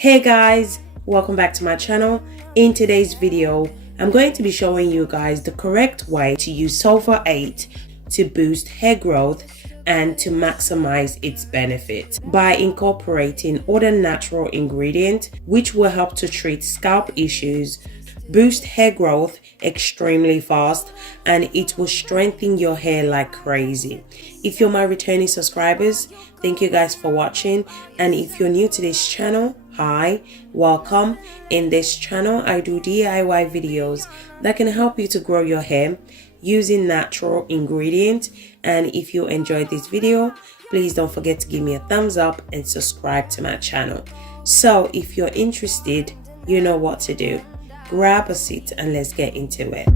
Hey guys, welcome back to my channel. In today's video, I'm going to be showing you guys the correct way to use Sulfur 8 to boost hair growth and to maximize its benefits by incorporating other natural ingredients which will help to treat scalp issues, boost hair growth extremely fast, and it will strengthen your hair like crazy. If you're my returning subscribers, thank you guys for watching, and if you're new to this channel, hi, welcome. In this channel I do DIY videos that can help you to grow your hair using natural ingredients, and if you enjoyed this video, please don't forget to give me a thumbs up and subscribe to my channel. So if you're interested, you know what to do. Grab a seat and let's get into it.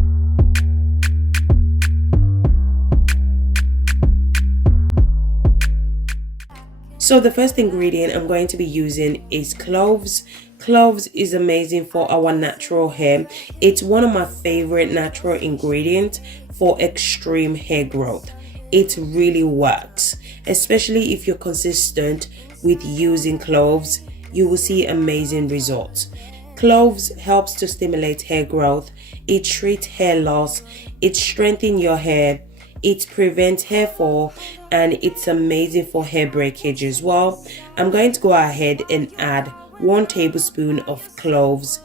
So the first ingredient I'm going to be using is cloves. Cloves is amazing for our natural hair. It's one of my favorite natural ingredients for extreme hair growth. It really works, especially if you're consistent with using cloves. You will see amazing results. Cloves helps to stimulate hair growth, it treats hair loss, it strengthens your hair, it prevents hair fall, and it's amazing for hair breakage as well. I'm going to go ahead and add 1 tablespoon of cloves.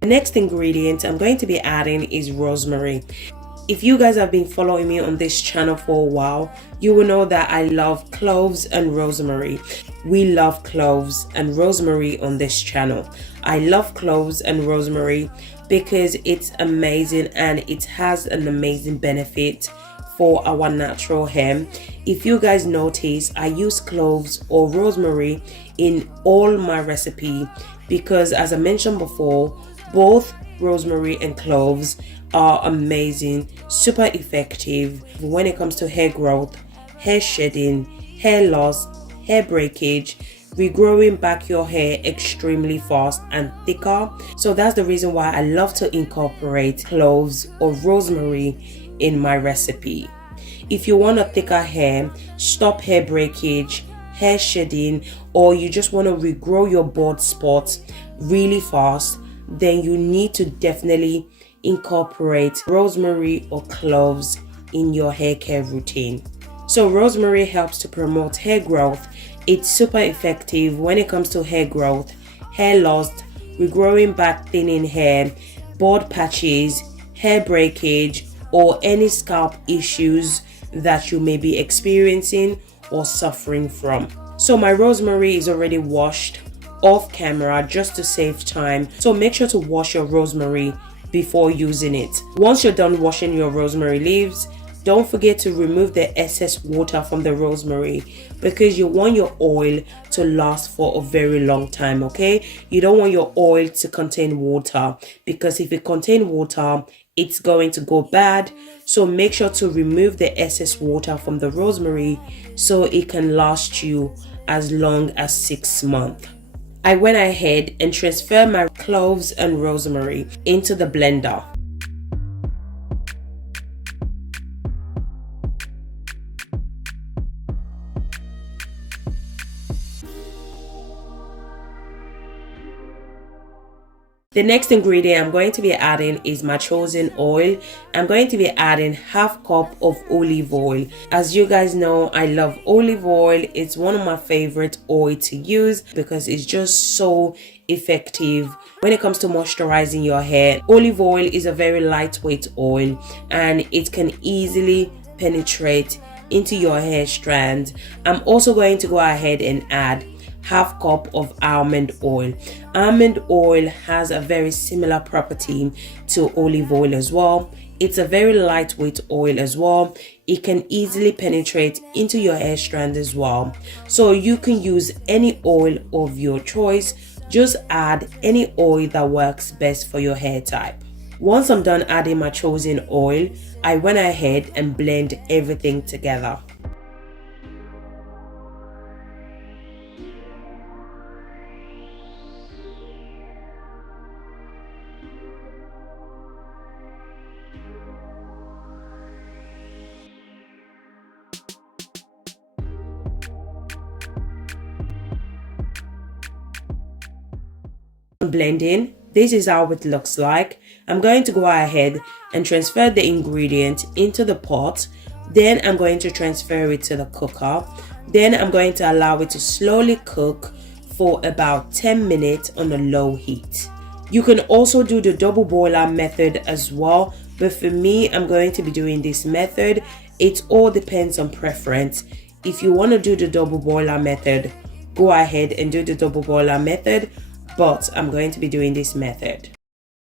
The next ingredient I'm going to be adding is rosemary. If you guys have been following me on this channel for a while, you will know that I love cloves and rosemary. We love cloves and rosemary on this channel. I love cloves and rosemary because it's amazing and it has an amazing benefit for our natural hair. If you guys notice, I use cloves or rosemary in all my recipe because, as I mentioned before, both rosemary and cloves are amazing, super effective when it comes to hair growth, hair shedding, hair loss, hair breakage, regrowing back your hair extremely fast and thicker. So that's the reason why I love to incorporate cloves or rosemary in my recipe. If you want a thicker hair, stop hair breakage, hair shedding, or you just want to regrow your bald spots really fast, then you need to definitely incorporate rosemary or cloves in your hair care routine. So rosemary helps to promote hair growth. It's super effective when it comes to hair growth, hair loss, regrowing back, thinning hair, bald patches, hair breakage, or any scalp issues that you may be experiencing or suffering from. So my rosemary is already washed off camera just to save time, so make sure to wash your rosemary before using it. Once you're done washing your rosemary leaves, don't forget to remove the excess water from the rosemary because you want your oil to last for a very long time. Okay, you don't want your oil to contain water because if it contains water, it's going to go bad. So make sure to remove the excess water from the rosemary so it can last you as long as 6 months. I went ahead and transferred my cloves and rosemary into the blender. The next ingredient I'm going to be adding is my chosen oil. I'm going to be adding half cup of olive oil. As you guys know, I love olive oil. It's one of my favorite oil to use because it's just so effective when it comes to moisturizing your hair. Olive oil is a very lightweight oil and it can easily penetrate into your hair strands. I'm also going to go ahead and add half cup of almond oil. Almond oil has a very similar property to olive oil as well. It's a very lightweight oil as well. It can easily penetrate into your hair strand as well. So you can use any oil of your choice. Just add any oil that works best for your hair type. Once I'm done adding my chosen oil, I went ahead and blend everything together. Blending, this is how it looks like. I'm going to go ahead and transfer the ingredient into the pot. Then I'm going to transfer it to the cooker. Then I'm going to allow it to slowly cook for about 10 minutes on a low heat. You can also do the double boiler method as well, but for me, I'm going to be doing this method. It all depends on preference. If you want to do the double boiler method, go ahead and do the double boiler method, but I'm going to be doing this method.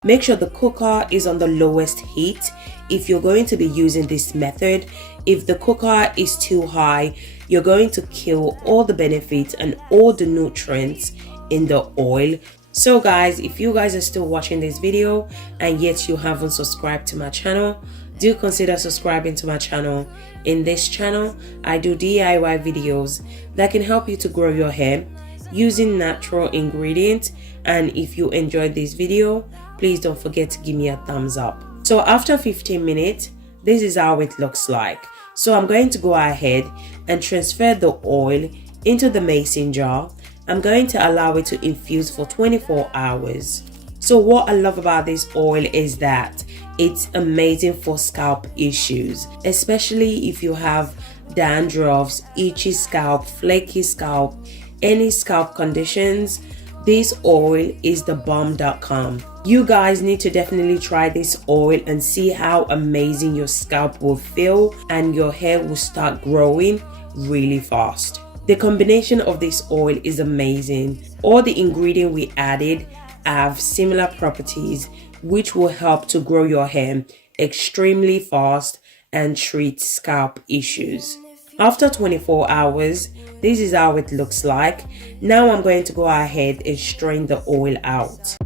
Make sure the cooker is on the lowest heat if you're going to be using this method. If the cooker is too high, you're going to kill all the benefits and all the nutrients in the oil. So guys, if you guys are still watching this video and yet you haven't subscribed to my channel, do consider subscribing to my channel. In this channel, I do DIY videos that can help you to grow your hair using natural ingredients. And if you enjoyed this video, please don't forget to give me a thumbs up. So after 15 minutes, this is how it looks like. So I'm going to go ahead and transfer the oil into the mason jar. I'm going to allow it to infuse for 24 hours. So what I love about this oil is that it's amazing for scalp issues, especially if you have dandruffs, itchy scalp, flaky scalp, any scalp conditions. This oil is the bomb.com. You guys need to definitely try this oil and see how amazing your scalp will feel, and your hair will start growing really fast. The combination of this oil is amazing. All the ingredients we added have similar properties which will help to grow your hair extremely fast and treat scalp issues. After 24 hours, this is how it looks like. Now I'm going to go ahead and strain the oil out.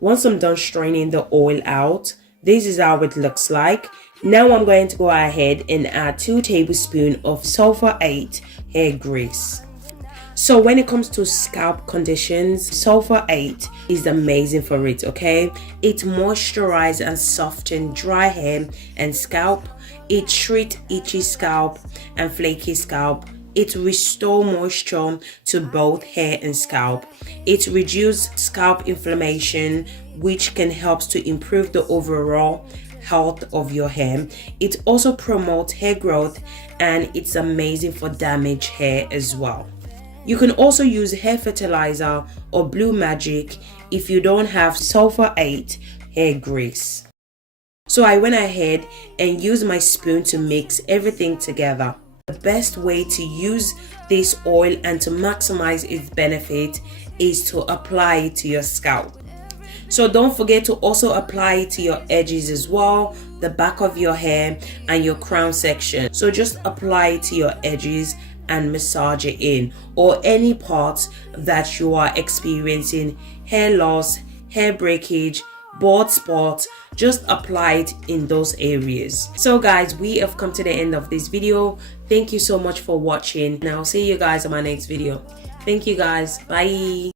Once I'm done straining the oil out, this is how it looks like. Now I'm going to go ahead and add 2 tablespoons of Sulfur 8 hair grease. So when it comes to scalp conditions, Sulfur 8 is amazing for it, okay? It moisturizes and softens dry hair and scalp. It treats itchy scalp and flaky scalp. It restores moisture to both hair and scalp. It reduces scalp inflammation, which can help to improve the overall health of your hair. It also promotes hair growth, and it's amazing for damaged hair as well. You can also use hair fertilizer or Blue Magic if you don't have Sulfur 8 hair grease. So I went ahead and used my spoon to mix everything together. The best way to use this oil and to maximize its benefit is to apply it to your scalp. So don't forget to also apply it to your edges as well, the back of your hair and your crown section. So just apply it to your edges and massage it in, or any parts that you are experiencing hair loss, hair breakage, bald spots. Just apply it in those areas. So guys, we have come to the end of this video. Thank you so much for watching, and I'll see you guys in my next video. Thank you guys. Bye.